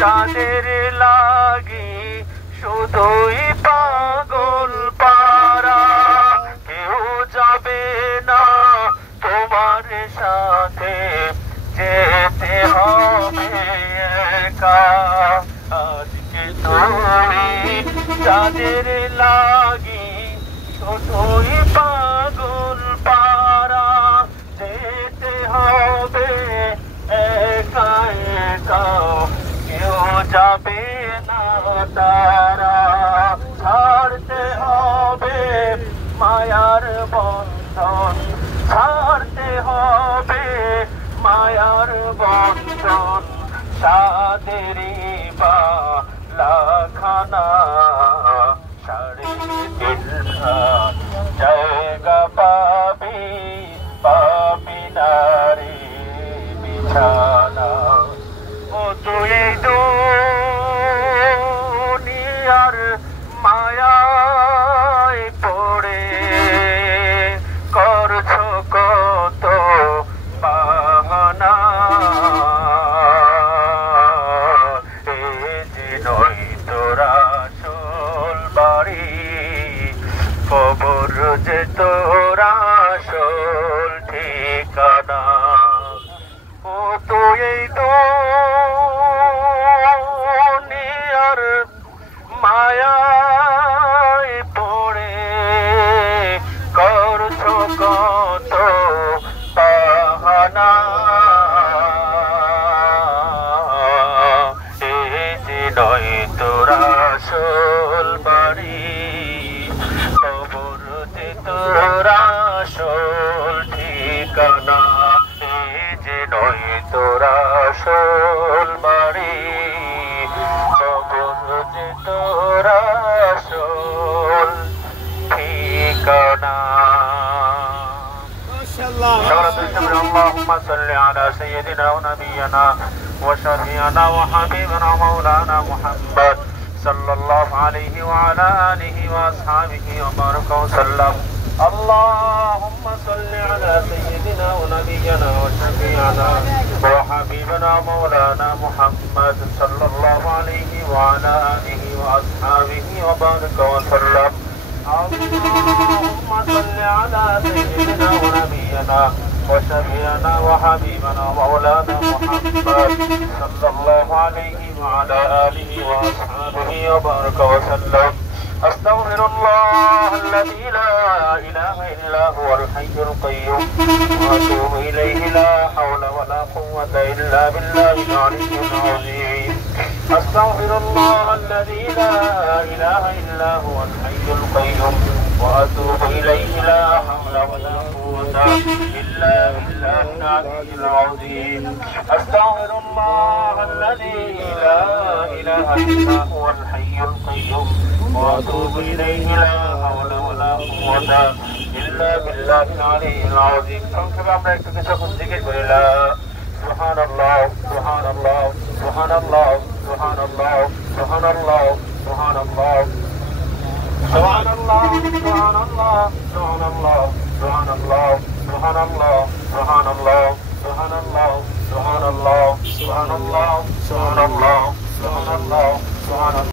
চাঁদের লাগি শুধুই পাগল পারা, কেউ যাবে না তোমার সাথে, যেতে হবে একা। আজকে তুমি চাঁদের লাগি শুধুই পাগল পারা, যেতে হবে একা একা, কেউ যাবে না তারা। ছাড়তে হবে মায়ার বন্ধন, ছাড়তে হবে মায়ার বন্ধন, সাদেরি বালাখানা সাড়ে 3 হাত জায়গা পাবি, পাবি নারী বিছানা। ও তুই দুনিয়ার মায়ায় পড়ে করছো কত বাহানা, এ যে নয় তোরা আসল বাড়ি, কবর যে তোরা আসল ঠিকানা। ও তুই দুনিয়ার মায়ায় পড়ে করছো কত বাহানা, এ যে নয় তোরা আসল বাড়ি, কবর যে তোরা আসল ঠিকানা। এ যে নয় তোরা আসল বাড়ি, কবর যে তোরা আসল ঠিকানা। اللهم صل على سيدنا ونبينا وشفيعنا وحبيبنا مولانا محمد صلى الله عليه وعلى آله وأصحابه وبارك وسلم. اللهم صل على سيدنا ونبينا وشفيعنا وحبيبنا مولانا محمد صلى الله عليه وعلى آله وأصحابه وبارك وسلم. اللهم صل على سيدنا ونبينا وشفيعنا وحبيبنا مولانا محمد صلى الله عليه وعلى آله وأصحابه وبارك وسلم. أستغفر الله الذي لا إله إلا هو الحي القيوم وأتوب إليه، لا حول ولا قوة إلا بالله العلي العظيم. أستغفر الله الذي لا إله إلا هو الحي القيوم وأتوب إليه، لا حول ولا قوة إلا بالله العلي العظيم. أستغفر الله الذي لا إله إلا هو الحي القيوم وأتوب إليه، لا حول ولا قوة إلا بالله العلي العظيم. সংক্ষেপে আমরা একটু কিছুক্ষণ জিকির করি, লা সুবহানাল্লাহ সুবহানাল্লাহ সুবহানাল্লাহ সুবহানাল্লাহ সুবহানাল্লাহ সুবহানাল্লাহ সুবহানাল্লাহ সুবহানাল্লাহ সুবহানাল্লাহ সুবহানাল্লাহ সুবহানাল্লাহ সুবহানাল্লাহ সুবহানাল্লাহ সুবহানাল্লাহ সুবহানাল্লাহ সুবহানাল্লাহ সুবহানাল্লাহ সুবহানাল্লাহ।